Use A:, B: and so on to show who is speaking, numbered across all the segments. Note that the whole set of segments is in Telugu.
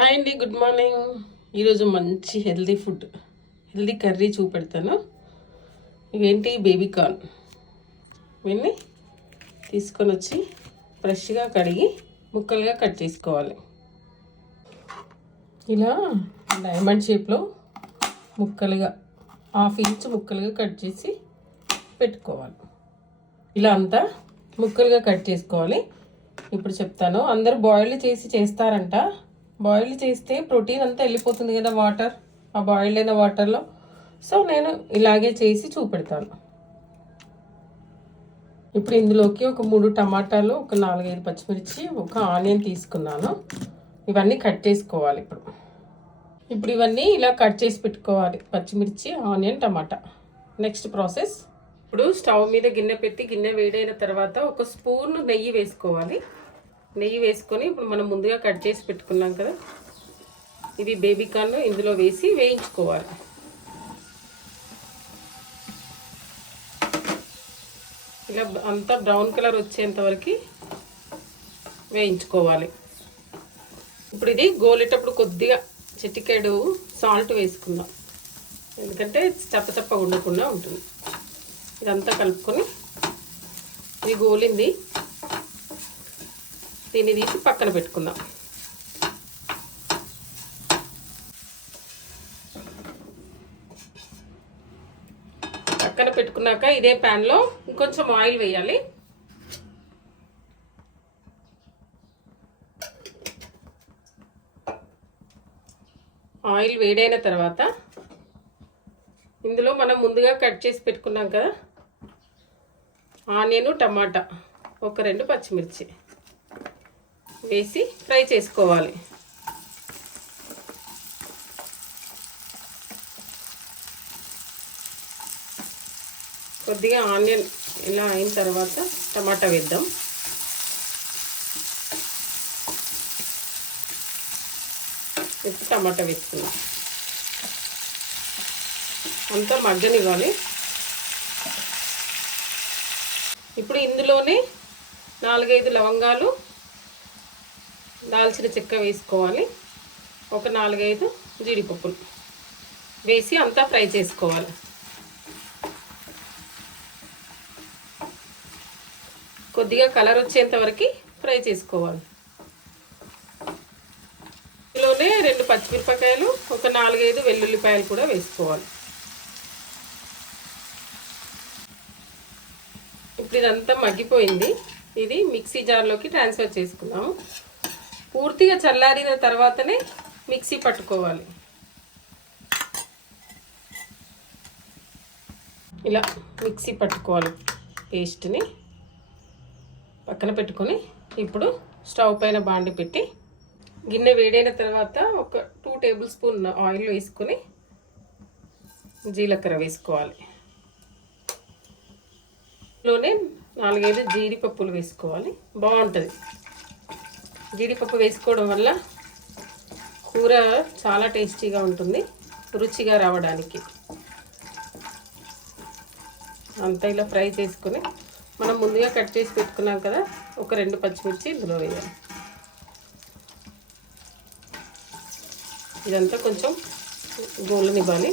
A: హాయ్ అండి గుడ్ మార్నింగ్. ఈరోజు మంచి హెల్దీ ఫుడ్. హెల్దీ కర్రీ చూపెడతాను. ఇవేంటి? Baby corn. ఇవన్నీ తీసుకొని వచ్చి ఫ్రెష్గా కడిగి ముక్కలుగా కట్ చేసుకోవాలి. ఇలా డైమండ్ షేప్లో ముక్కలుగా హాఫ్ ఇంచ్ ముక్కలుగా కట్ చేసి పెట్టుకోవాలి. ఇలా అంతా ముక్కలుగా కట్ చేసుకోవాలి. ఇప్పుడు చెప్తాను. అందరు బాయిల్ చేసి చేస్తారంట. బాయిల్ చేస్తే ప్రోటీన్ అంతా వెళ్ళిపోతుంది కదా వాటర్? ఆ బాయిల్ అయిన వాటర్లో. సో నేను ఇలాగే చేసి చూపెడతాను. ఇప్పుడు ఇందులోకి ఒక మూడు టమాటాలు ఒక నాలుగైదు పచ్చిమిర్చి ఒక ఆనియన్ తీసుకున్నాను. ఇవన్నీ కట్ చేసుకోవాలి ఇప్పుడు. ఇప్పుడు ఇవన్నీ ఇలా కట్ చేసి పెట్టుకోవాలి. పచ్చిమిర్చి ఆనియన్ టమాటా. Next process. ఇప్పుడు స్టవ్ మీద గిన్నె పెట్టి గిన్నె వేడైన తర్వాత ఒక స్పూన్ నెయ్యి వేసుకోవాలి. నెయ్యి వేసుకొని ఇప్పుడు మనం ముందుగా కట్ చేసి పెట్టుకున్నాం కదా. ఇవి బేబీ కార్న్ ఇందులో వేసి వేయించుకోవాలి. ఇలా అంతా బ్రౌన్ కలర్ వచ్చేంత వరకు వేయించుకోవాలి. ఇప్పుడు ఇది గోలేటప్పుడు కొద్దిగా చిటికేడు సాల్ట్ వేసుకుందాం. ఎందుకంటే చప్పచప్ప ఉండకుండా ఉంటుంది. ఇదంతా కలుపుకొని ఇది గోలింది. దీన్ని తీసి పక్కన పెట్టుకుందాం. పక్కన పెట్టుకున్నాక ఇదే ప్యాన్లో ఇంకొంచెం ఆయిల్ వేయాలి. ఆయిల్ వేడైన తర్వాత ఇందులో మనం ముందుగా కట్ చేసి పెట్టుకున్నాం కదా. ఆనియన్ టమాటా ఒక రెండు పచ్చిమిర్చి. వేసి ఫ్రై చేసుకోవాలి. కొద్దిగా ఆనియన్ ఇలా అయిన తర్వాత టమాటా వేద్దాం. ఇప్పుడు టమాటా వేసుకుందాం. అంతా మగ్గనివ్వాలి. ఇప్పుడు ఇందులోనే నాలుగైదు లవంగాలు దాల్చిన చెక్క వేసుకోవాలి. ఒక నాలుగైదు జీడిపప్పులు వేసి అంతా ఫ్రై చేసుకోవాలి. కొద్దిగా కలర్ వచ్చేంత వరకు ఫ్రై చేసుకోవాలి. ఇందులోనే రెండు పచ్చిమిరపకాయలు ఒక నాలుగైదు వెల్లుల్లిపాయలు కూడా వేసుకోవాలి. ఇప్పుడు ఇదంతా మగ్గిపోయింది. ఇది మిక్సీ జార్లోకి ట్రాన్స్ఫర్ చేసుకున్నాము పూర్తిగా చల్లారిన తర్వాతనే మిక్సీ పట్టుకోవాలి. ఇలా మిక్సీ పట్టుకోవాలి పేస్ట్ని. పక్కన పెట్టుకొని ఇప్పుడు స్టవ్ పైన బాండి పెట్టి గిన్నె వేడైన తర్వాత ఒక టూ టేబుల్ స్పూన్ ఆయిల్ వేసుకొని జీలకర్ర వేసుకోవాలి. లోనే నాలుగైదు జీడిపప్పులు వేసుకోవాలి. బాగుంటుంది. జీడిపప్పు వేసుకోవడం వల్ల కూర చాలా టేస్టీగా ఉంటుంది రుచిగా రావడానికి. అంతా ఇలా ఫ్రై చేసుకొని మనం ముందుగా కట్ చేసి పెట్టుకున్నాం కదా ఒక రెండు పచ్చిమిర్చి ఇందులో వేయాలి. ఇదంతా కొంచెం గోలనివ్వాలి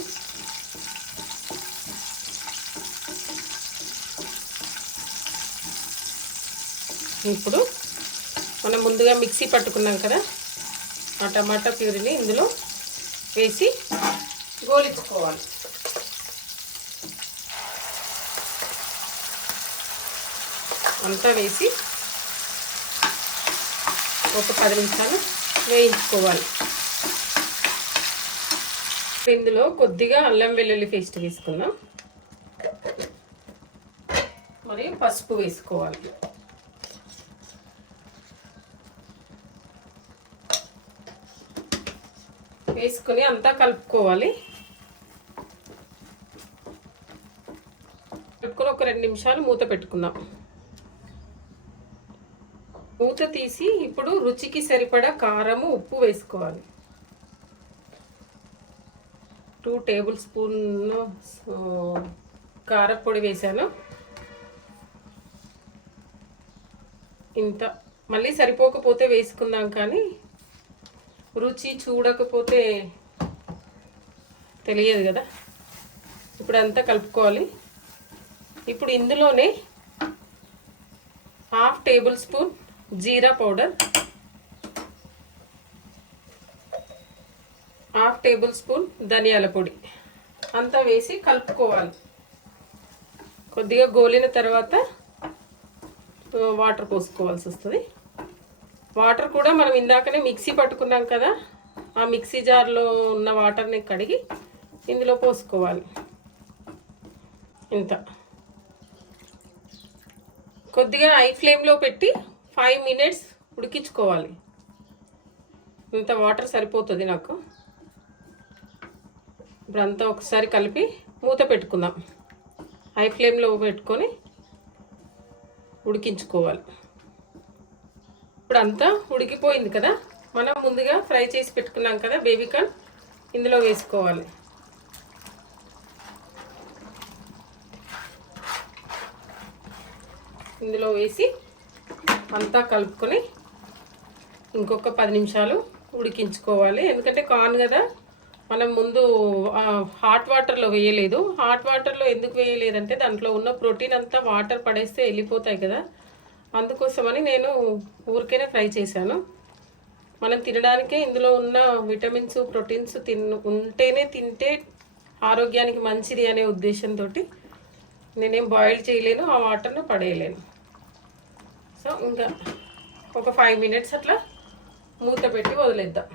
A: ఇప్పుడు మనం ముందుగా మిక్సీ పట్టుకున్నాం కదా ఆ టమాటా ప్యూరిని ఇందులో వేసి గోలించుకోవాలి. అంతా వేసి ఒక పది నిమిషాలు వేయించుకోవాలి. ఇందులో కొద్దిగా అల్లం వెల్లుల్లి పేస్ట్ వేసుకుందాం. మరియు పసుపు వేసుకోవాలి. వేసుకొని అంతా కలుపుకోవాలి. కలుపుకొని ఒక రెండు నిమిషాలు మూత పెట్టుకుందాం. మూత తీసి ఇప్పుడు రుచికి సరిపడా కారము ఉప్పు వేసుకోవాలి. టూ టేబుల్ స్పూన్ కారపొడి వేసాను. ఇంత. మళ్ళీ సరిపోకపోతే వేసుకుందాం కానీ రుచి చూడకపోతే తెలియదు కదా. ఇప్పుడు అంతా కలుపుకోవాలి. ఇప్పుడు ఇందులోనే హాఫ్ టేబుల్ స్పూన్ జీరా పౌడర్ హాఫ్ టేబుల్ స్పూన్ ధనియాల పొడి. అంతా వేసి కలుపుకోవాలి. కొద్దిగా గోలిన తర్వాత వాటర్ పోసుకోవాల్సి వస్తుంది. వాటర్ కూడా మనం ఇందాకనే మిక్సీ పట్టుకున్నాం కదా ఆ మిక్సీ జార్లో ఉన్న వాటర్ని కడిగి ఇందులో పోసుకోవాలి. ఇంత. కొద్దిగా హై ఫ్లేమ్లో పెట్టి ఫైవ్ మినిట్స్ ఉడికించుకోవాలి. ఇంత వాటర్ సరిపోతుంది నాకు. ఇప్పుడు అంతా ఒకసారి కలిపి మూత పెట్టుకుందాం. హై ఫ్లేమ్లో పెట్టుకొని ఉడికించుకోవాలి. ఇప్పుడు అంతా ఉడికిపోయింది కదా? మనం ముందుగా ఫ్రై చేసి పెట్టుకున్నాం కదా బేబీ కార్న్? ఇందులో వేసుకోవాలి. ఇందులో వేసి అంతా కలుపుకొని ఇంకొక పది నిమిషాలు ఉడికించుకోవాలి. ఎందుకంటే కార్న్ కదా మనం ముందు హాట్ వాటర్లో వేయలేదు. హాట్ వాటర్లో ఎందుకు వేయలేదంటే దాంట్లో ఉన్న ప్రోటీన్ అంతా వాటర్ పడేస్తే వెళ్ళిపోతాయి కదా. అందుకోసమని నేను ఊరికేనే ఫ్రై చేశాను. మనం తినడానికే ఇందులో ఉన్న విటమిన్స్ ప్రోటీన్స్ తిన్ ఉంటేనే తింటే ఆరోగ్యానికి మంచిది అనే ఉద్దేశంతో నేనేం బాయిల్ చేయలేను ఆ వాటర్ను పడేయలేను. సో ఇంకా ఒక ఫైవ్ మినిట్స్ అట్లా మూత పెట్టి వదిలేద్దాం.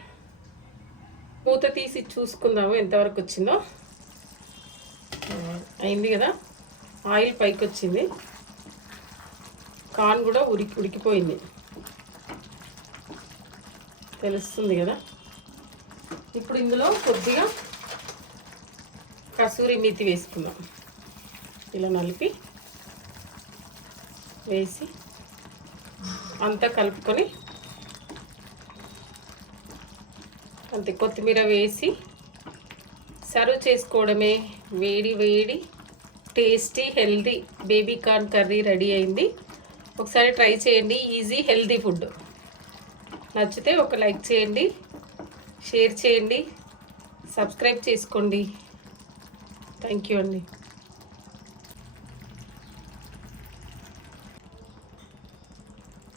A: మూత తీసి చూసుకుందాము ఎంతవరకు వచ్చిందో. అయింది కదా? ఆయిల్ పైకి వచ్చింది కాన్ కూడా ఉడికి ఉడికిపోయింది. తెలుస్తుంది కదా? ఇప్పుడు ఇందులో కొద్దిగా కసూరి మీతి వేసుకుందాం. ఇలా నలిపి వేసి అంతా కలుపుకొని అంతే కొత్తిమీర వేసి సర్వ్ చేసుకోవడమే. వేడి వేడి tasty healthy baby corn curry ready అయింది. ఒకసారి ట్రై చేయండి. Easy healthy food. నచ్చితే ఒక లైక్ చేయండి షేర్ చేయండి సబ్స్క్రైబ్ చేసుకోండి. థ్యాంక్ యూ అండి.